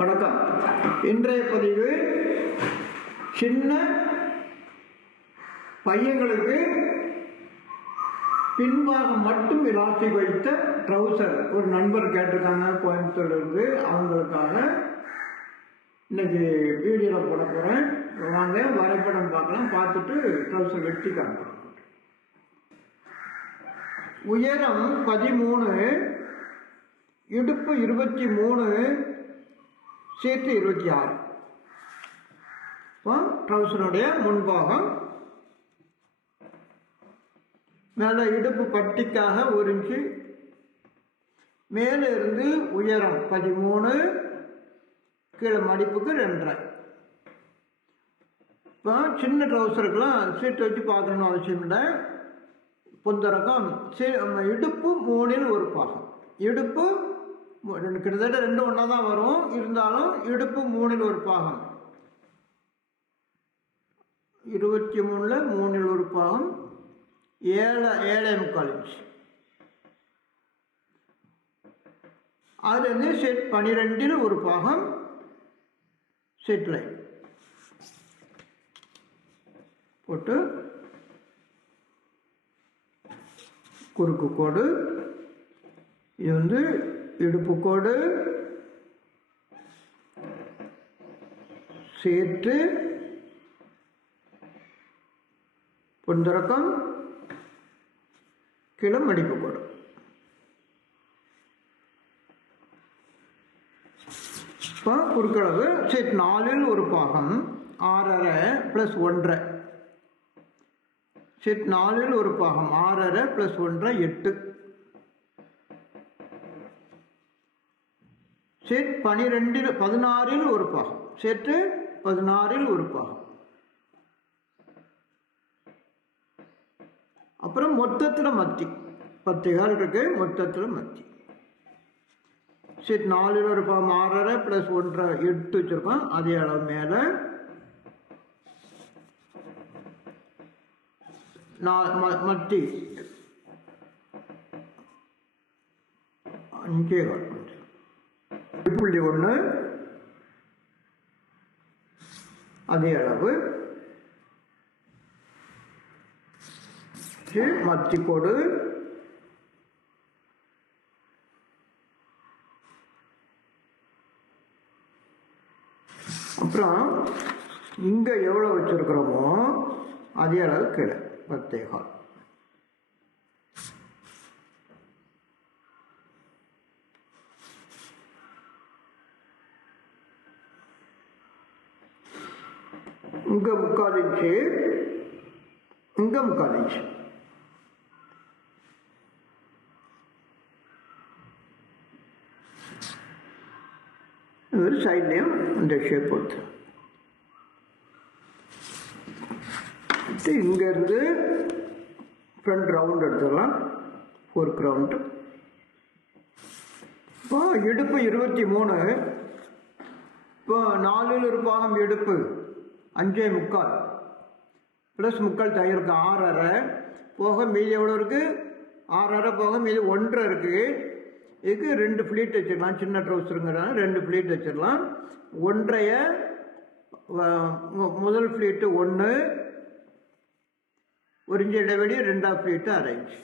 வணக்கம். இன்றைய பதிவு சின்ன பையங்களுக்கு பின்பாகம் மட்டும் எலாஸ்டிக் வைத்த ட்ரௌசர் ஒரு நண்பர் கேட்டிருக்காங்க கோயம்புத்தூர்ல இருந்து. அவங்களுக்காக இன்னைக்கு வீடியோவில் போட போகிறேன். வாங்க வரைபடம் பார்க்கலாம். பார்த்துட்டு ட்ரௌசர் வெட்டி காண்போம். உயரம் 13, இடுப்பு 23, சேர்த்து 26. ட்ரௌசருடைய முன்பாகம். மேலே இடுப்பு பட்டிக்காக 1 இன்ச்சு, மேலே இருந்து உயரம் 13, கீழே மடிப்புக்கு 2.5. இப்போ சின்ன ட்ரௌசருக்கெல்லாம் சீட்டு வச்சு பார்க்கணுன்னு அவசியம் இல்லை. பொந்தரக்கம் இடுப்பு 3இல் 1 பாகம். இடுப்பு கிட்டத்தட்ட 2 ஒன்றா தான் வரும். இருந்தாலும் இடுப்பு 3இல் 1 பாகம். 23ல் 3இல் 1 பாகம் 7.75 இன்ச். அதுலேருந்து செட் 12இல் 1 பாகம் செட் லைன் போட்டு குறுக்கு கோடு. இது இடுப்பு கோடு சேர்த்து பொந்தரக்கம் கீழே மடிப்பு கோடு. இப்போ குறுக்களவு செட் 4இல் 1 பாகம் 6.5 + 1.5. செட் 4இல் 1 பாகம் 6.5 + 1.5 8. செட் 16இல் 1 பாகம். செட்டு 16இல் 1 பாகம். அப்புறம் மொத்தத்தில் மத்தி 10 கால் இருக்கு. மொத்தத்தில் மத்தி செட் 4இல் 1 பாகம் 6.5 + 1.5 8 வச்சிருக்கோம். அதே அளவு மேலே மத்தி 5.1 அதே அளவு மத்தி கோடு. அப்புறம் இங்கே எவ்வளோ வச்சுருக்கிறோமோ அதே அளவு கீழே 10.25. இங்கே 3/4 இன்ச்சு, இங்கே 3/4 இன்ச்சு. ஒரு சைட்லேயும் இந்த ஷேப் போட்டு இங்கேருந்து ஃப்ரண்ட் ரவுண்ட் எடுத்துடலாம். 4 ரவுண்டு. இப்போ இடுப்பு 23. இப்போ 4இல் 1 பாகம் இடுப்பு 5.75 + 3/4 தயிருக்கு 6.5 போக மீதி எவ்வளோ இருக்குது? 6.5 போக மீதி 1.5 இருக்குது. இதுக்கு 2 ஃப்ளீட் வச்சிடலாம். சின்ன ட்ரௌசருங்கிறனால 2 ஃப்ளீட் வச்சிடலாம். 1.5 முதல் ஃப்ளீட்டு 1, 1 இன்ச்சு இடைவெளி, 2ஆம் ஃப்ளீட்டு 1/2 இன்ச்.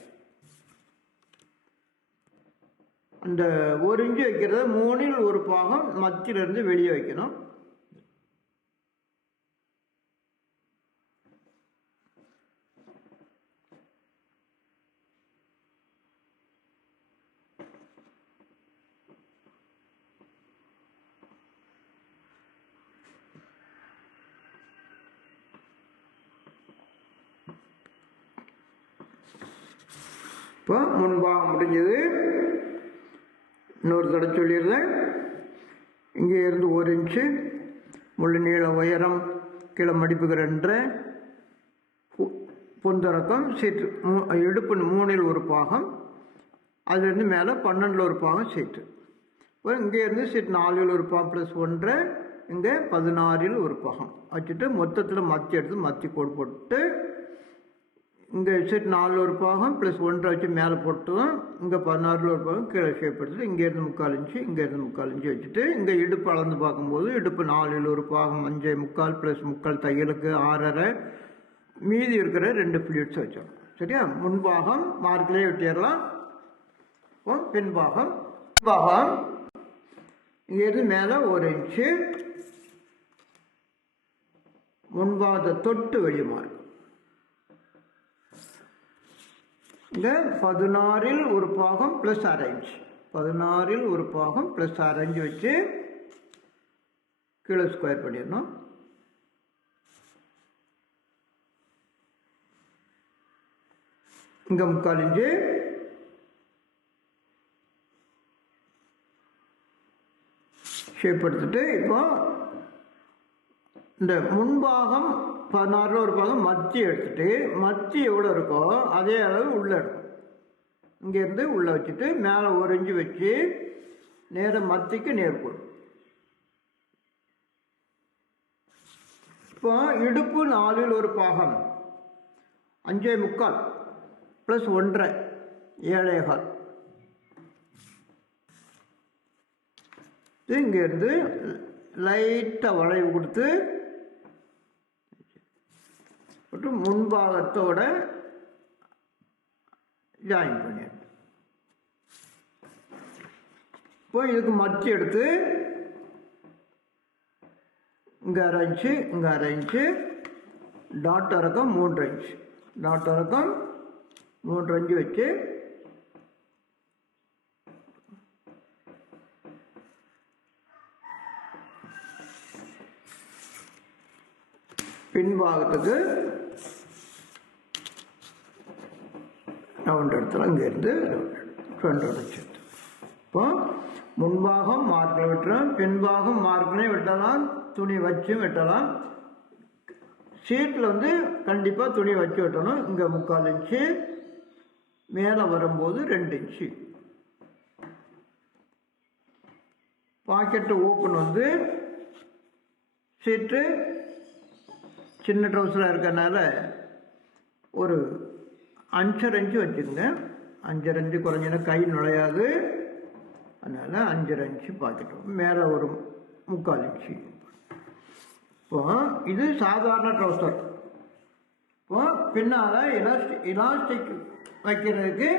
அந்த 1 இன்ச்சு வைக்கிறத 3இல் 1 பாகம் மத்தியிலிருந்து வெளியே வைக்கணும். இப்போ முன்பாகம் முடிஞ்சது. இன்னொரு தடவை சொல்லிடுறேன். இங்கே இருந்து 1 இன்ச்சு முழு நீள உயரம், கீழே மடிப்புக்கு 2.5, பொந்தரக்கம் சீட்டு இடுப்பு 3இல் 1 பாகம், அதுலேருந்து மேலே 12இல் 1 பாகம் சீட்டு. இப்போ இங்கேருந்து சீட் 4இல் 1 பாகம் + 1.5, இங்கே 16இல் 1 பாகம் வச்சுட்டு மொத்தத்தில் மத்தி எடுத்து மத்தி கோடு போட்டு இங்கே செட் 4 ஒரு பாகம் ப்ளஸ் 1 வச்சு மேலே போட்டுவோம். இங்கே 16 ஒரு பாகம் கீழே ஷேப் எடுத்துட்டு இங்கேருந்து 3/4 இன்ச்சு இங்கேருந்து 3/4 இன்ச்சு வச்சுட்டு இங்கே இடுப்பு அளந்து பார்க்கும்போது இடுப்பு 4 ஒரு பாகம் 5/4 ப்ளஸ் 3/4 தையலுக்கு 6.5 மீதி இருக்கிற 2 ஃப்ளீட்ஸ் வச்சோம். சரியா? முன்பாகம் மார்க்கிலே வெட்டிடலாம். பின்பாகம் இங்கேருந்து மேலே 1 இன்ச்சு முன்பாகத்தை தொட்டு வெளியே மார்க். இங்கே 16 ஒரு பாகம் ப்ளஸ் 1/2 இன்ச் 16 ஒரு பாகம் ப்ளஸ் 1/2 இன்ச் வச்சு கீழே ஸ்கொயர் பண்ணிடணும். இங்கே 3/4 இன்ச்சு ஷேப் எடுத்துட்டு இப்போ இந்த முன்பாகம் 16 ஒரு பாகம் மத்தி எடுத்துட்டு மத்தி எவ்வளோ இருக்கோ அதே அளவு உள்ளே எடுக்கும். இங்கேருந்து உள்ளே வச்சுட்டு மேலே 1 இன்ச்சு வச்சு நேரம் மத்திக்கு நேர்கோடு. இப்போ இடுப்பு 4 ஒரு பாகம் 5/4 ப்ளஸ் 1.5 7.25. இங்கேருந்து லைட்டாக வளைவு கொடுத்து மற்றும் முன்பாகத்தோட ஜாயின் பண்ணிடணும். இப்போ இதுக்கு மத்தி எடுத்து இங்கே 1/2 இன்ச்சு இங்கே 1/2 இன்ச்சு டாட் இறக்கம் 3 இன்ச்சு டாட் இறக்கம் 3 இன்ச்சு வச்சு பின்பாகத்துக்கு ரவுண்ட் எடுத்துலாம். இங்கேருந்து ஃப்ரண்ட் வச்சு இப்போ முன்பாகம் மார்க்கில் வெட்டுறோம், பின்பாகம் மார்க்கிலே வெட்டலாம், துணி வச்சும் வெட்டலாம். ஷீட்டில் கண்டிப்பாக துணி வச்சு வெட்டணும். இங்கே 3/4 இன்ச்சு மேலே வரும்போது 2 இன்ச்சு. பாக்கெட்டு ஓப்பன் ஷீட்டு சின்ன ட்ரௌசராக இருக்கிறனால ஒரு 5.5 இன்ச்சு வச்சுருங்க. 5.5 இன்ச்சு குறைஞ்சினா கை நுழையாது. அதனால் 5.5 இன்ச்சு பாக்கெட்டு மேலே ஒரு 3/4 இன்ச்சு. இப்போ இது சாதாரண ட்ரௌசர். இப்போ பின்னால் இலாஸ்டிக் வைக்கிறதுக்கு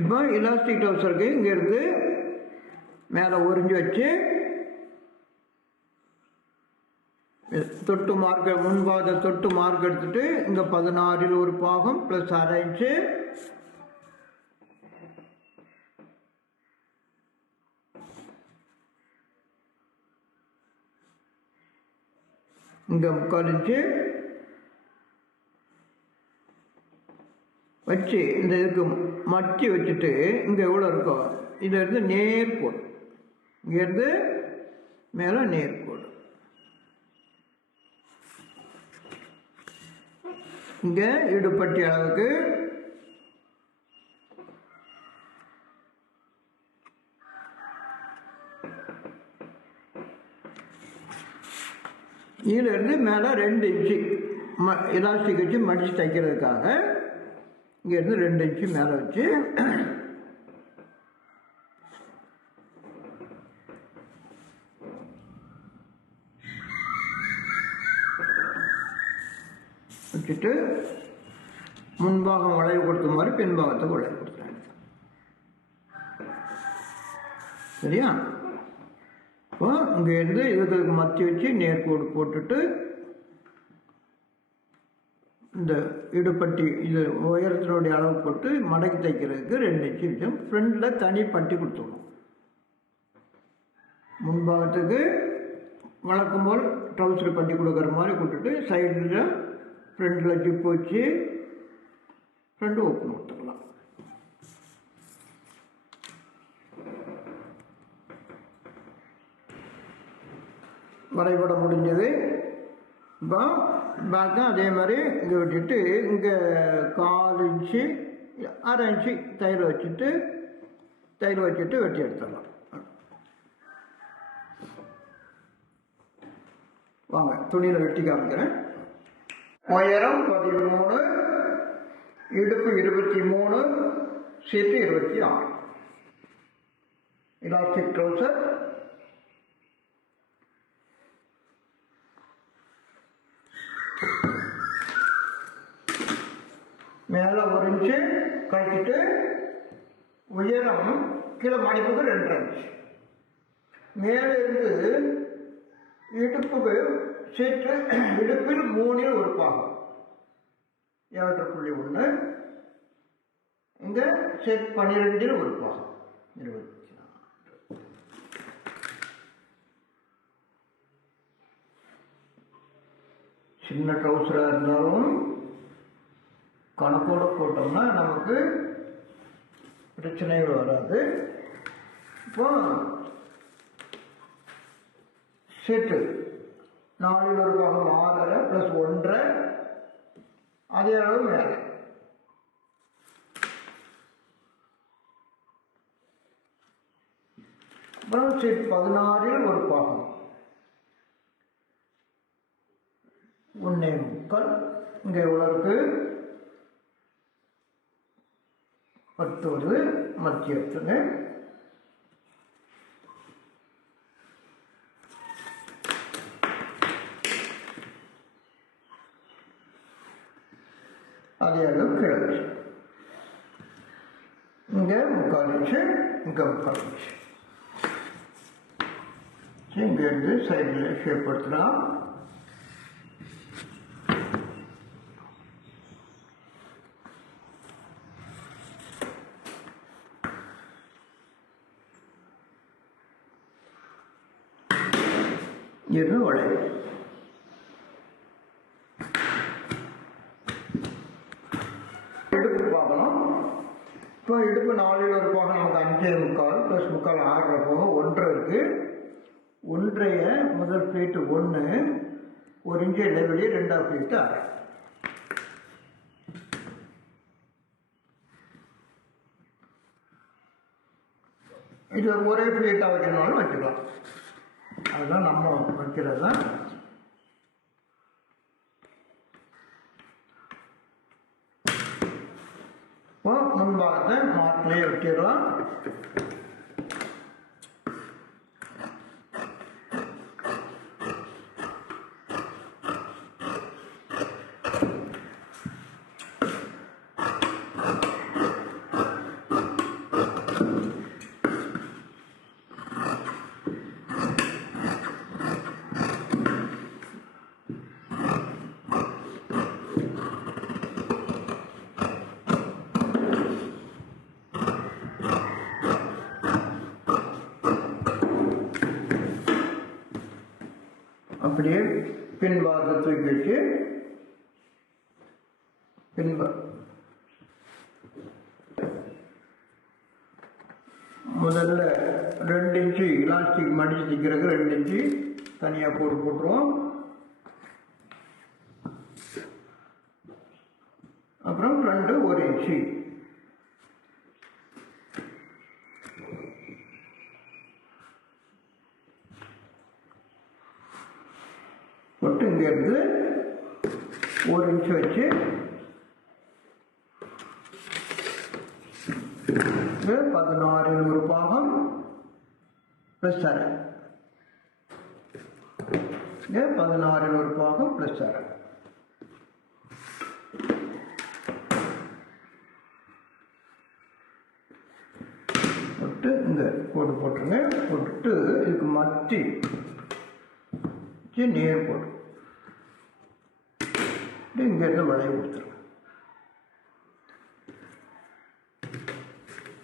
இப்போ இலாஸ்டிக் ட்ரௌசருக்கு இங்கேருந்து மேலே 1 இன்ச்சு வச்சு தொட்டு மார்க் முன்பாக தொட்டு மார்க் எடுத்துட்டு இங்கே 16 ஒரு பாகம் ப்ளஸ் 1/2 இன்ச்சு இங்கே 3/4 இன்ச்சு வச்சு இந்த இதுக்கு மட்டி வச்சுட்டு இங்கே எவ்வளோ இருக்கோ இதிலேருந்து நேர்கோடு இங்கேருந்து மேலே நேர்கோடு. இங்கே இடுப்பட்டி அளவுக்கு இதிலிருந்து மேலே 2 இன்ச்சு எலாஸ்டிக் வச்சு மடித்து தைக்கிறதுக்காக இங்கேருந்து 2 இன்ச்சு மேலே வச்சு வச்சுட்டு முன்பாகம் வளைவு கொடுத்த மாதிரி பின்பாகத்துக்கு வளைவு கொடுத்துருவேன். சரியா? இப்போ இங்கேருந்து இதுக்கு மத்தி வச்சு நேர்கோடு போட்டுட்டு இந்த இடுப்பட்டி இது உயரத்தினுடைய அளவு போட்டு மடக்கி தைக்கிறதுக்கு 2 இன்ச்சு வச்சோம். ஃப்ரண்டில் தனி பட்டி கொடுத்துடணும். முன்பாகத்துக்கு வழக்கம் போல் ட்ரௌசர் பட்டி கொடுக்குற மாதிரி கொடுத்துட்டு சைடில் ஃப்ரண்டில் ஜிப் வச்சு ஃப்ரண்ட் ஓப்பன் கொடுத்துக்கலாம். வரைபடம் முடிஞ்சது. இப்போ பேக்கும் அதே மாதிரி இங்கே விட்டுட்டு இங்கே 1/4 இன்ச்சு 1/2 இன்ச்சு தையல் வச்சுட்டு வெட்டி எடுத்துடலாம். வாங்க துணியில் வெட்டி காமிக்கிறேன். உயரம் 13, இடுப்பு 23, சீட்டு 26. Elastic trouser. மேலே 1 இன்ச்சு கழிச்சிட்டு உயரம் கீழே மடிப்புக்கு 2 இன்ச்சு. மேலே இருந்து இடுப்புக்கு சீட்டு இடுப்பில் 3 ஒரு பாகம் 7.1. இங்கே செட் 12 ஒரு பாகம் 24. சின்ன ட்ரௌசராக இருந்தாலும் கணக்கோடு போட்டோம்னா நமக்கு பிரச்சனைகள் வராது. இப்போ செட்டு 4 ஒரு பாகம் 6.5 + 1.5 அதே அளவு மேலே. அப்புறம் செட் 16 ஒரு பாகம் 1.25. இங்கே எவ்வளோ இருக்கு? 10 வருது. மத்தியத்துங்க அதே அளவு கிழக்கு. இங்கே 3/4 இன்ச்சு, இங்கே 3/4 இன்ச்சு. இங்கேருந்து சைடில் ஷேப் படுத்தலாம். இது வளைவு. இடுப்பு பார்க்கணும். இப்போ இடுப்பு 4 ஒரு பாகம் நமக்கு 5.25 + 3/4 6 போக 1.5 இருக்குது. 1.5 முதல் ப்ளீட்டு 1, 1 இன்ச்சு இடைவெளி 2ஆம் ப்ளீட்டு 6. இது ஒரே ப்ளீட்டாக வைக்கணும்னாலும் வச்சுக்கலாம். அதுதான் நம்ம வைக்கிறது தான். இப்போ முன்பாகத்தை மாட்டிலேயே வச்சிடலாம். அப்படியே பின்பாகத்தை தூக்கி வச்சு முதல்ல 2 இன்ச்சு இலாஸ்டிக் மடிச்சு தைக்கிறதுக்கு 2 இன்ச்சு தனியாக போட்டுருவோம். அப்புறம் ஃப்ரண்ட்டு 1 இன்ச்சு. போட்டு இங்கேருந்து 1 இன்ச்சு வச்சு 16 ஒரு பாகம் +1/2. 16 ஒரு பாகம் +1/2. போட்டு இங்கே போட்டுருங்க. போட்டுட்டு இதுக்கு மத்தி நேர் போட்டு இங்கேருந்து வளைய கொடுத்துருங்க.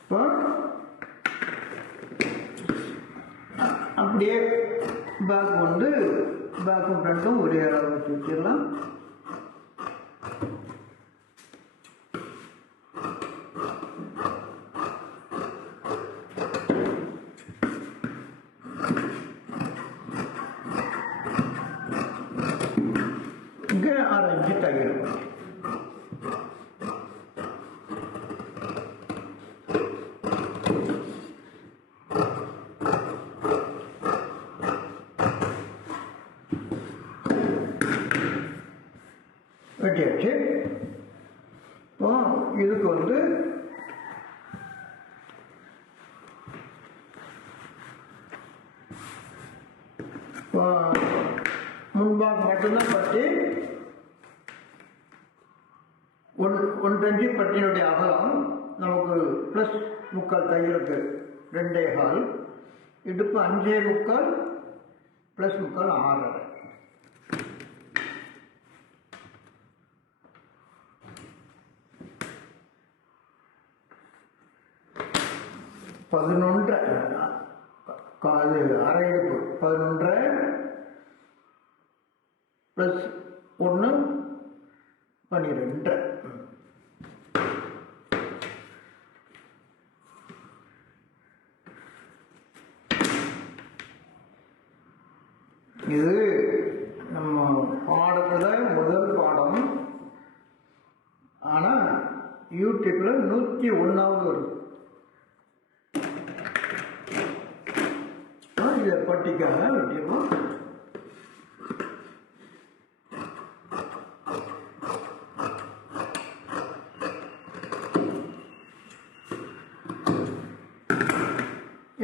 இப்போ அப்படியே பேக் வந்து பேக்கும் ஃப்ரண்ட்டும் ஒரே அளவு வச்சு வச்சிடலாம். இங்கே 6 இன்ச்சு தையல். இதுக்கு வந்து முன்பாக மட்டும்தான் பட்டி 1.5 பட்டியினுடைய அகலம் நமக்கு ப்ளஸ் முக்கால் தையலுக்கு 2.25, இடுப்பு 5.25 ப்ளஸ் முக்கால் 6.5. அது அரை இடுப்பு 11 ப்ளஸ் 1 12. இது நம்ம பாடத்தில் முதல் பாடம். ஆனால் யூடியூப்பில் 101வது வருது. இதை பட்டிக்காக வெட்டிடுவோம்.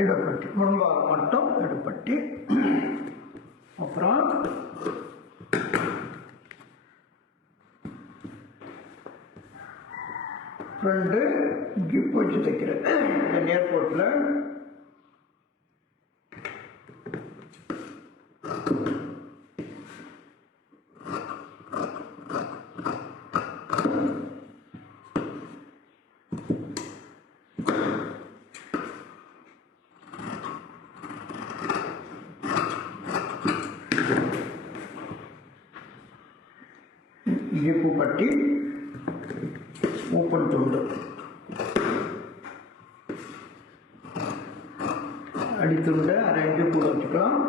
இடப்பட்டி முன்பாக மட்டும் இடப்பட்டி. அப்புறம் ஃப்ரெண்டு ஜிப் வச்சு தைக்கிறேன். இந்த ஏர்போர்ட்டில் ஜிப்பு பட்டி ஓப்பன் துண்டு அடித்துண்டை அரை இன்ச்சு கூட வச்சுக்கலாம்.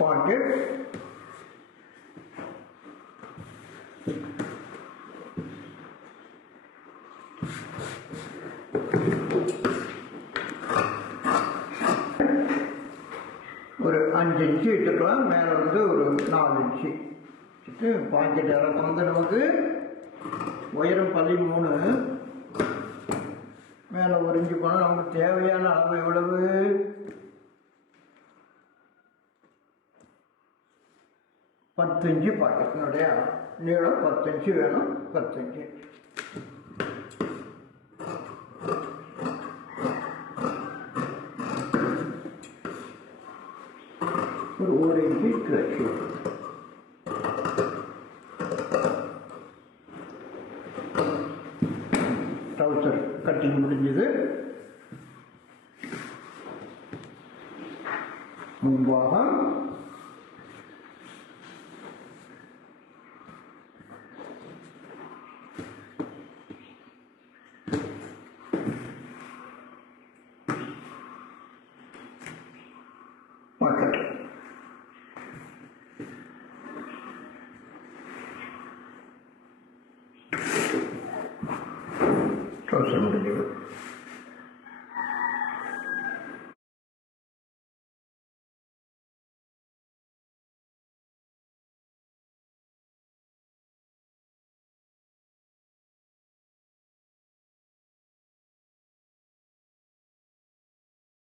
பாக்கெட் ஒரு 5 இன்ச்சு இட்டுக்கலாம். மேலே வந்து ஒரு 4 இன்ச்சு வச்சுட்டு பாக்கெட் இறக்கம் வந்து நமக்கு உயரம் 13, மேலே 1 இன்ச்சு போனால் நமக்கு தேவையான அளவு எவ்வளவு? 10 இன்ச்சு. பாக்கெட்டினுடைய நீளம் 10 இன்ச்சு வேணும். 10 இன்ச்சு ஒரு 1 இன்ச்சு வச்சு ட்ரௌசர் கட்டிங் முடிஞ்சது. முன்பாகம் பாக்கெட் ட்ரௌசர் முடிஞ்சது.